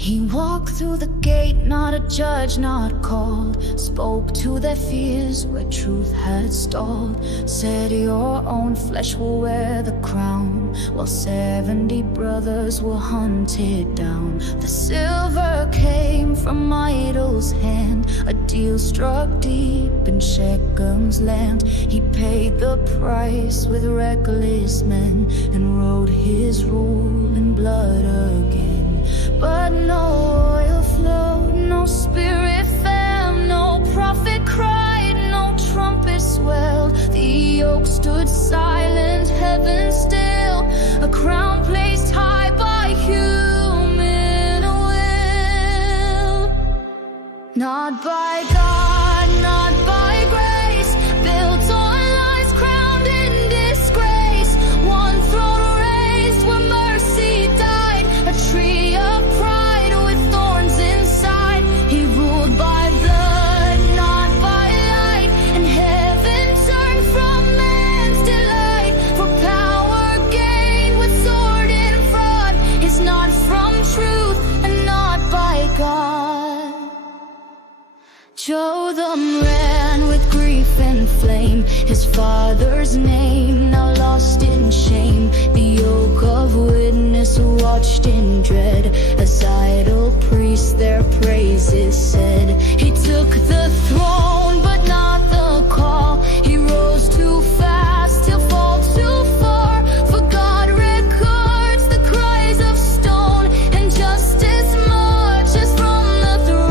He walked through the gate, not a judge, not called. Spoke to their fears where truth had stalled. Said your own flesh will wear the crown, while 70 brothers were hunted down. The silver came from idol's hand, a deal struck deep in Shechem's land. He paid the price with reckless men and wrote his rule in blood again. But no oil flowed, no spirit fell, no prophet cried, no trumpet swelled. The yoke stood silent, heaven still, a crown placed high by human will. Not by God, not by grace, built on lies, crowned in disgrace. One throne raised where mercy died, a tree of pride with thorns inside. He ruled by blood, not by light, and heaven turned from man's delight. For power gained with sword and fraud is not from truth and not by God. Jotham ran with grief and flame, his father's name now lost in shame. The yoke of witness watched in dread as idol priests their praises said. He took the throne but not the call. He rose too fast, he'll fall too far. For God records the cries of stone, and justice marches from the throne.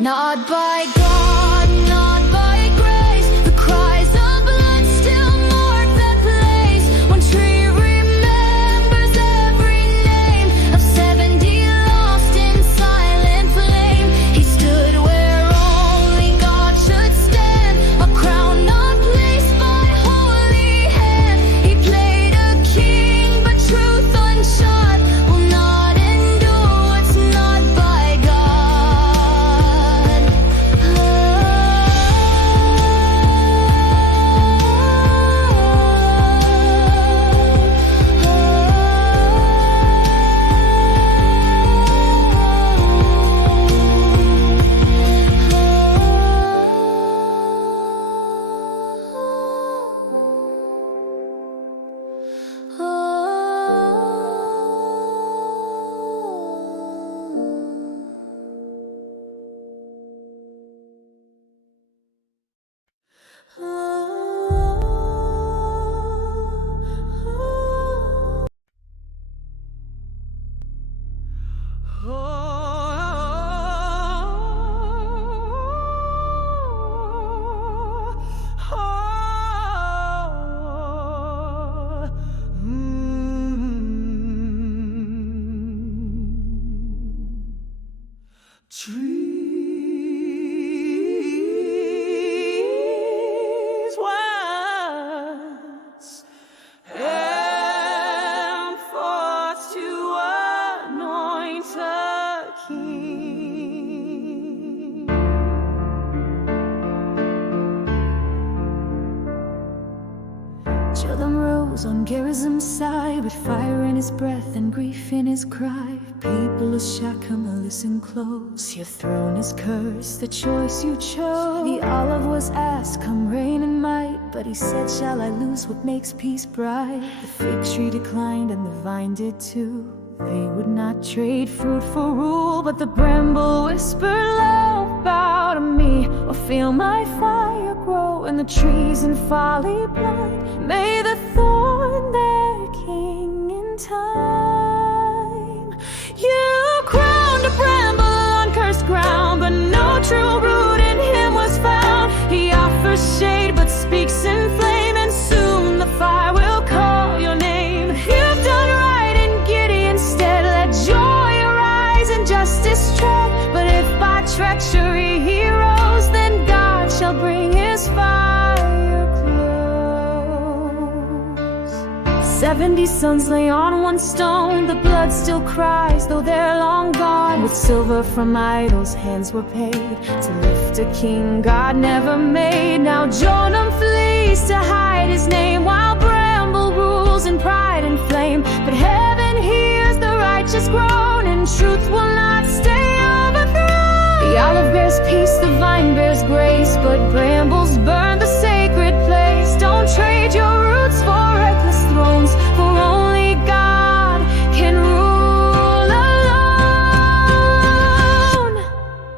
Not by God, not by grace, the cries of blood still mark that place. One tree remembers every name of 70 lost in silent flame. He stood where only God should stand, a crown not placed by holy hand. He played a king, but truth unshod will not endure what's not by God. Trees once and forth to anoint a king. Jotham rose on Gerizim's side, with fire in his breath and grief in his cry. People of Shechem, listen close. Your throne is cursed, the choice you chose. The olive was asked, come rain and might, but he said, shall I lose what makes peace bright? The fig tree declined and the vine did too. They would not trade fruit for rule, but the bramble whispered low, bow to me or feel my fire grow. And the trees in folly blind, may the thorn their king in time. You crowned a bramble on cursed ground, but no true root in him was found. He offers shade but speaks in flame, and soon the fire will call your name. You've done right in Gideon's stead, let joy arise and justice tread. But if by treachery he rose, then God shall bring his fire close. 70 sons lay on one stone, the blood still cries, though they're long gone. With silver from idols hands were paid to lift a king God never made. Now Jonah flees to hide his name, while Bramble rules in pride and flame. But heaven hears the righteous The olive bears peace, the vine bears grace, but brambles burn the sacred place. Don't trade your roots for reckless thrones, for only God can rule alone.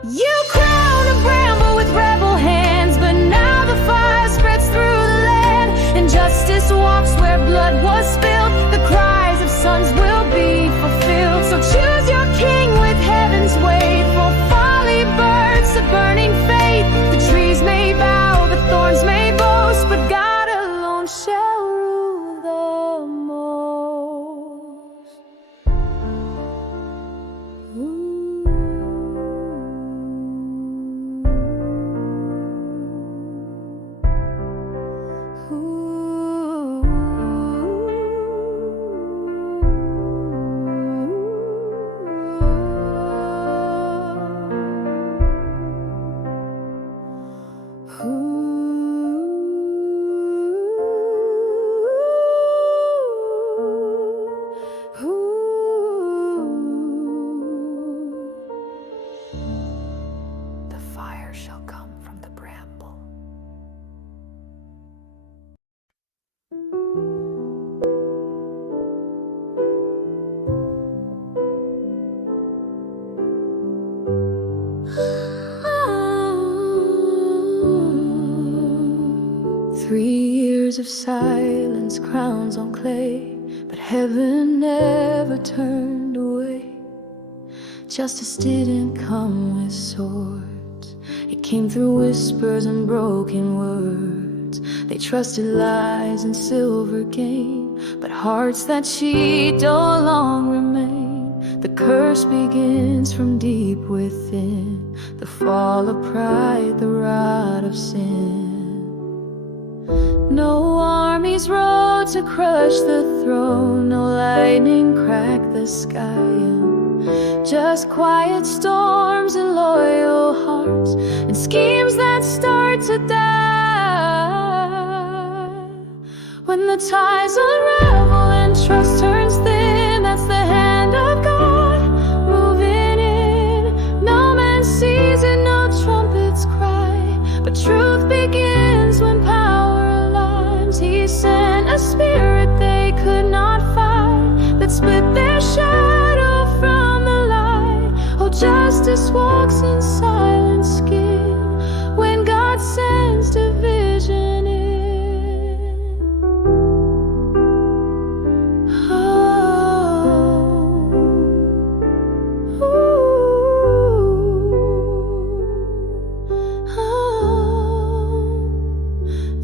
You crown a bramble with rebel hands, but now the fire spreads through the land, and justice walks where blood was spilled. The cries of sons will be fulfilled. So choose your king with heaven's weight, for folly burns the burning faith. The trees may bow, the thorns may boast, but God alone shall rule the most. The fire shall come from the bramble. Years of silence, crowns on clay, but heaven never turned away. Justice didn't come with swords, it came through whispers and broken words. They trusted lies and silver gain, but hearts that cheat don't long remain. The curse begins from deep within, the fall of pride, the rot of sin. No armies rode to crush the throne, no lightning cracked the sky, just quiet storms and loyal hearts, and schemes that start to die. When the ties unravel and trust turns thin, that's the hand of God moving in. No man sees it, no trumpets cry, but truth begins when power aligns. He sent a spirit they could not fight, that split their shadow from the light. Oh, justice walks in silent skin when God sends division in.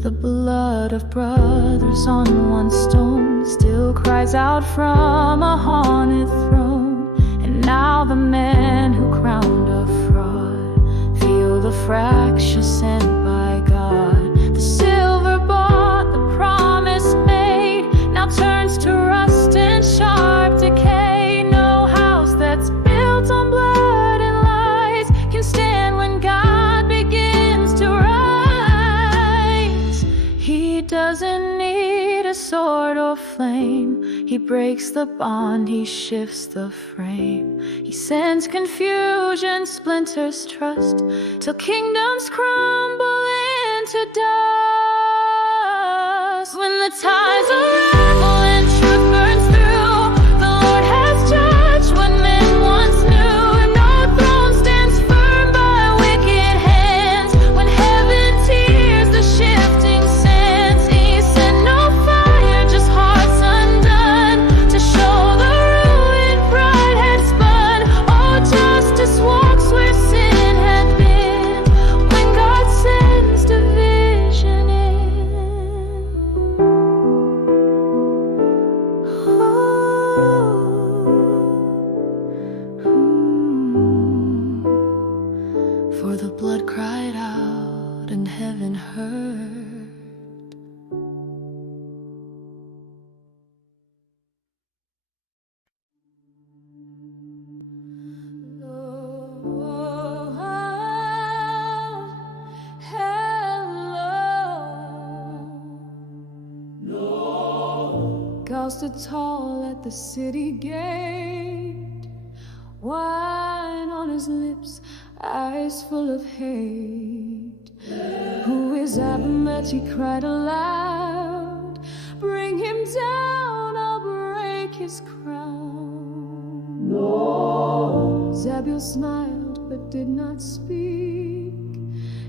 The blood of brothers on one stone still cries out from a haunted throne. And now the men who crowned a fraud feel the fracture sent by God. The silver bought, the promise made, now turns to rust and sharp decay. No house that's built on blood and lies can stand when God begins to rise. He doesn't need a sword or flame, he breaks the bond, he shifts the frame. He sends confusion, splinters trust, till kingdoms crumble into dust. When the tides unravel and truth burns through, the Lord has judged what men once knew. No throne stands firm by wicked hands. When heaven tears the shifting sands, he sent no fire, just hearts undone, to show the ruin pride had spun. Oh, justice walks where sin had been, when God sends division in. For the blood cried out and heaven heard. God stood tall at the city gate, wine on his lips, eyes full of hate. Who is Abimelech? He cried aloud. Bring him down, I'll break his crown. No. Zebul smiled but did not speak.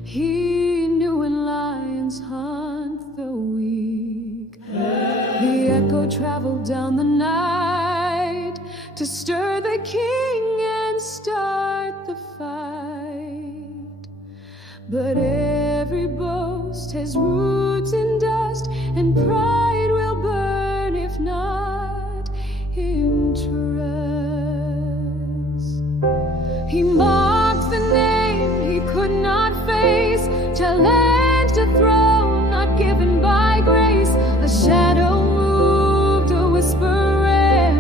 He knew when lions hunt the weak. The echo traveled down the night to stir the king and start the fight. But every boast has roots in dust, and pride will burn if not in trust. He mocked the name he could not face, challenged a throne not given by grace. A shadow moved, a whisper ran,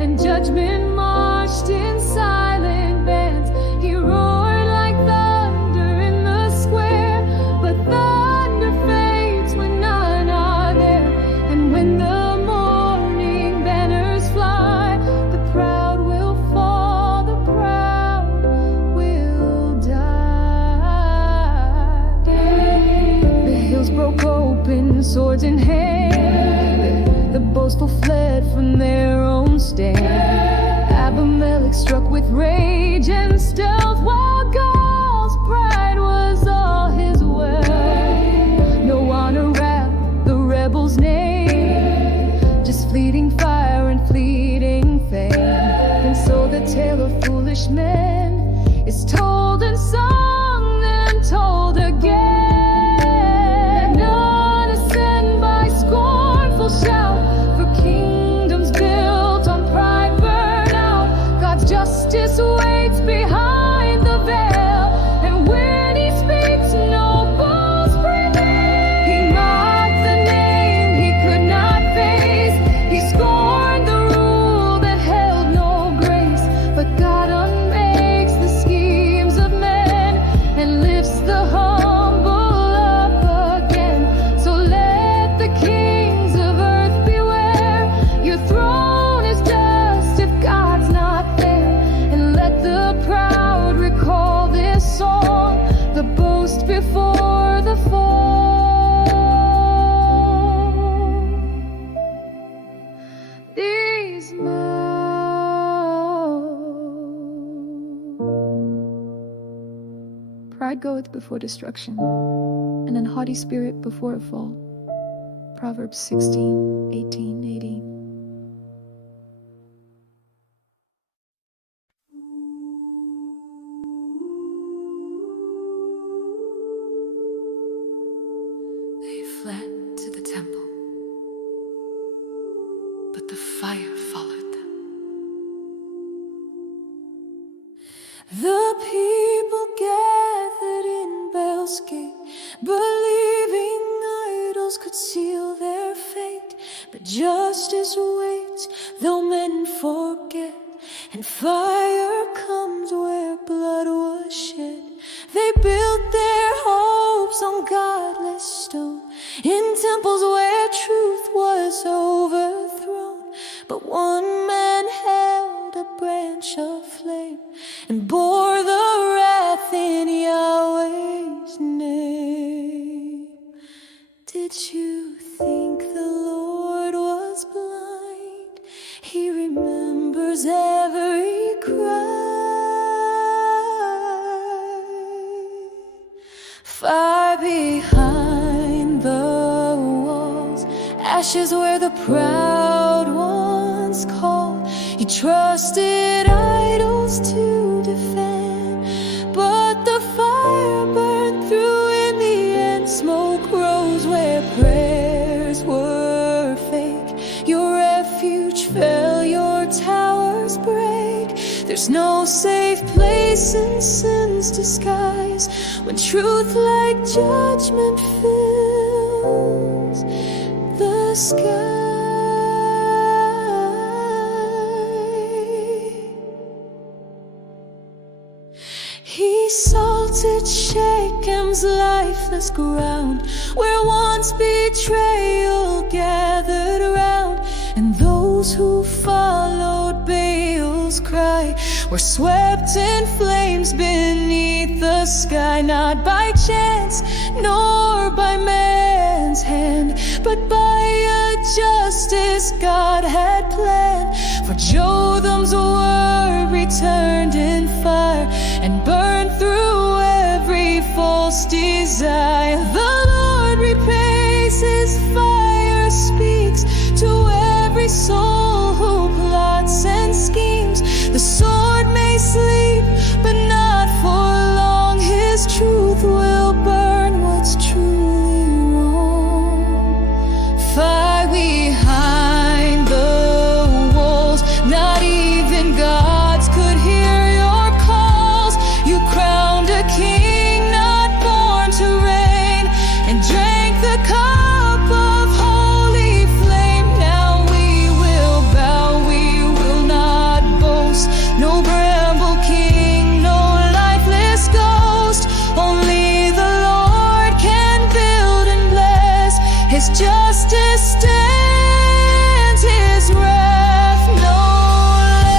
and judgment marched in silent bands. He roared like thunder in the square, but thunder fades when none are there. And when the morning banners fly, the proud will fall, the proud will die. The hills broke open, swords in hand. The boastful fled from their own stand. Abimelech struck with rage and stealth, while Gaal's pride was all his wealth. No honor wrapped the rebel's name, just fleeting fire and fleeting fame. And so the tale of foolish men is told and sung, then told again. None ascend by scornful shout, for kingdoms built on pride burn out. God's justice waits behind the veil, and when he speaks, no boast prevail. He mocked the name he could not face. He scorned the rule that held no grace. But God unmakes the schemes of men and lifts the humble up again. So let the kings of earth beware. Your throne is dust if God's not there. And let the proud recall this song, the boast before the fall. These pride goeth before destruction, and an haughty spirit before a fall. Proverbs 16:18-18. They fled to the temple, but the fire followed them. The people gathered in Baal's gate, believing idols could seal their fate. But justice waits, though men forget, and fire comes where blood was shed. They built their hopes on godless stone, in temples where truth was overthrown. But one man held a branch of flame and bore the wrath in Yahweh's name. Did you think the Lord was blind? He remembers every cry. Fire behind the walls, ashes where the proud once called. You trusted idols to defend, but the fire burned through in the end. Smoke rose where prayers were fake. Your refuge fell, your towers break. There's no safe place in sin's disguise, when truth like judgment fills the sky. He salted Shechem's lifeless ground, where once betrayal gathered round, and those who followed Baal's cry were swept in flames beneath the sky, not by chance nor by man's hand, but by a justice God had planned. For Jotham's word returned in fire and burned through every false desire. The Lord repays his fire, speaks to every soul who plots and schemes. The sword may sleep, but not for long. His truth will burn what's truly wrong. Fire behind the walls, not even gods could hear your calls. You crowned a king not born to reign, and drank the cup of holy flame. Now we will bow, we will not boast. No Bramble King, no lifeless ghost. Only the Lord can build and bless. His justice stands, his wrath no less.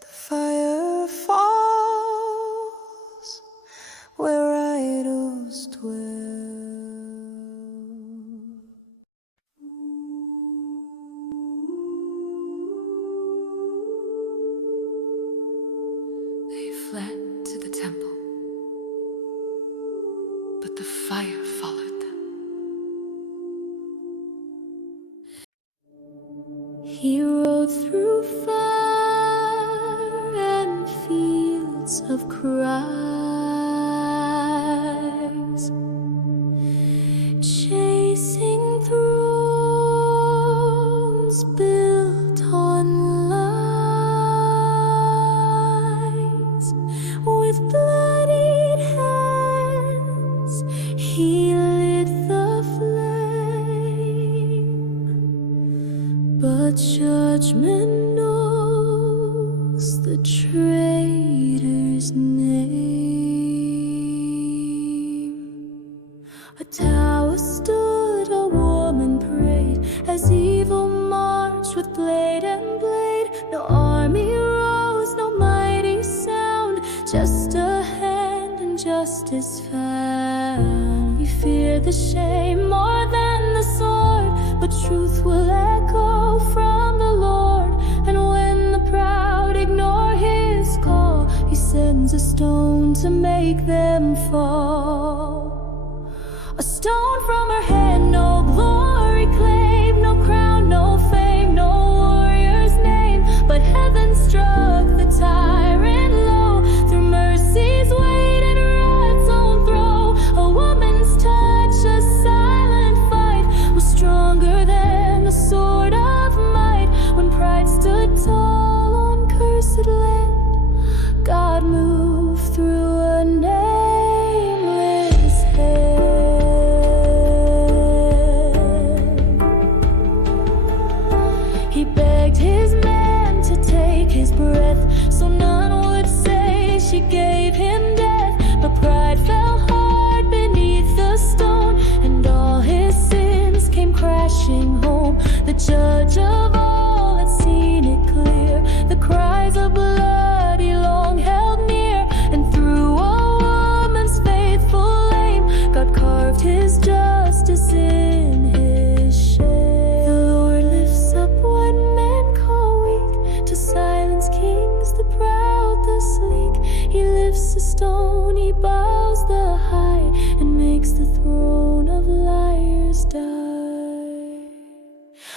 The fire falls where idols dwell. They fled to the temple, but the fire followed them. He rode through fire and fields of cries, chasing thrones built on lies. With bloodied hands he lit the flame, but judgment knows the traitor's name. A tower stood, a woman prayed, as evil marched with blade and blade. No army rose, no mighty sound, just a hand and justice found. You fear the shame more than the sword, but truth will echo from the Lord. And when the proud ignore his call, he sends a stone to make them fall. A stone from her hand, no glory claim, no crown, no fame, no warrior's name. But heaven struck the tyrant low, through mercy's weight and wrath's own throw. A woman's touch, a silent fight, was stronger than the sword of might. When pride stood tall on cursed land, God moved through a nameless head. He begged his man to take his breath, so none would say she gave him death. But pride fell hard beneath the stone, and all his sins came crashing home. The judge of all had seen it clear, the cries of blood he long held near. And through a woman's faithful aim, God carved his justice in his shame. The Lord lifts up what men call weak, to silence kings, the proud, the sleek. He lifts a stone, he bows the high, and makes the throne of liars die.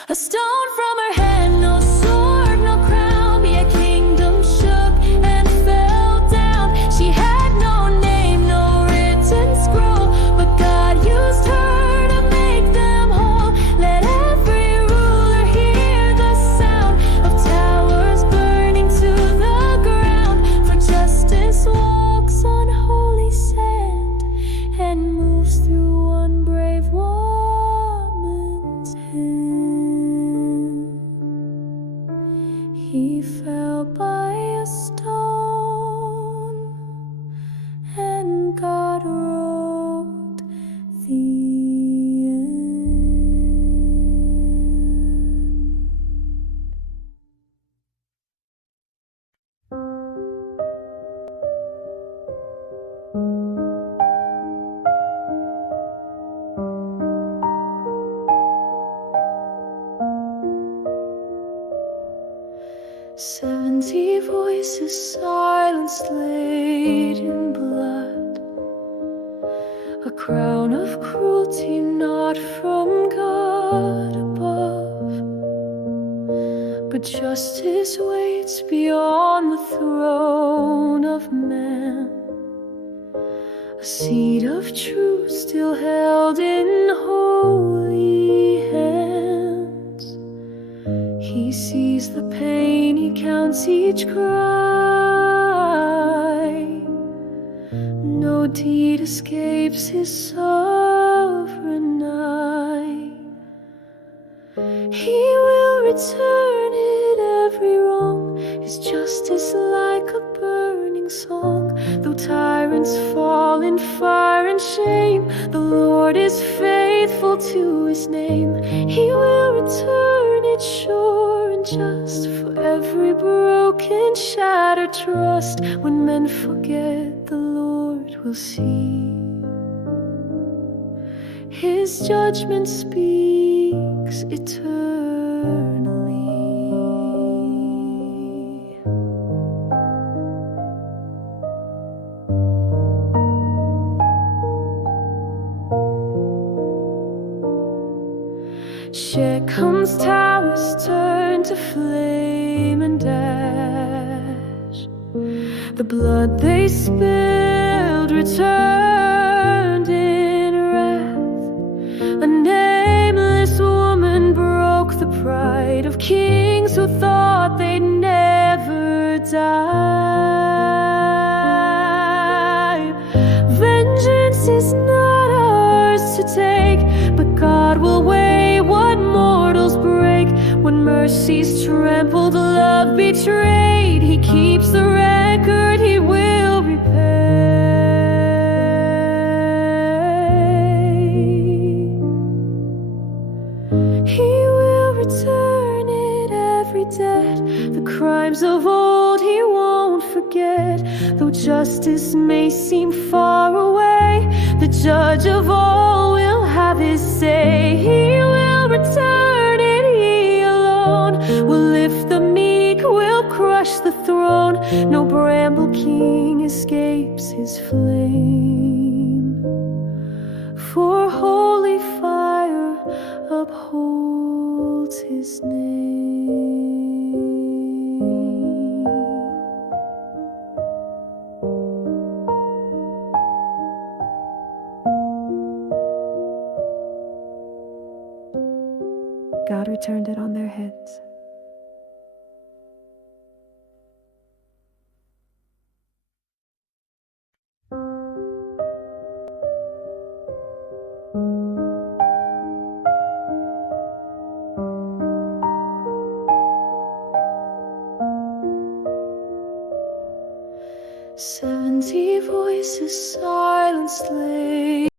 A stone from her hand, no sword, no crown, be a kingdom shook and fell down. She had no name, no written scroll, but God used her to make them whole. Let every ruler hear the sound of towers burning to the ground. For justice walks on holy sand and moves through one brave woman's hand. 70 voices silenced, laid in blood, a crown of cruelty not from God above, but justice waits beyond the throne of man, a seed of truth still held in holy hands. He sees the pain, he counts each cry. No deed escapes his sovereign eye. He will return it every wrong, his justice like a burning song. Though tyrants fall in fire and shame, the Lord is faithful to his name. He will return it sure and just, for every broken, shattered trust. When men forget, the Lord will see. His judgment speaks eternally. Shechem's towers turn to flame and ash. The blood they spilled returned in wrath. A nameless woman broke the pride of kings who thought they'd never die. Vengeance is not ours to take, but God will weigh what mortals break. When mercy's trampled, love betrayed, he keeps the record, he will repay. He will return it every debt. The crimes of old he won't forget. Though justice may seem far away, the judge of all will have his say. He will return it, he alone will lift the meek, will crush the throne. No Bramble King escapes his flame, for holy fire upholds his name. God returned it on their heads. "70 voices silenced, lay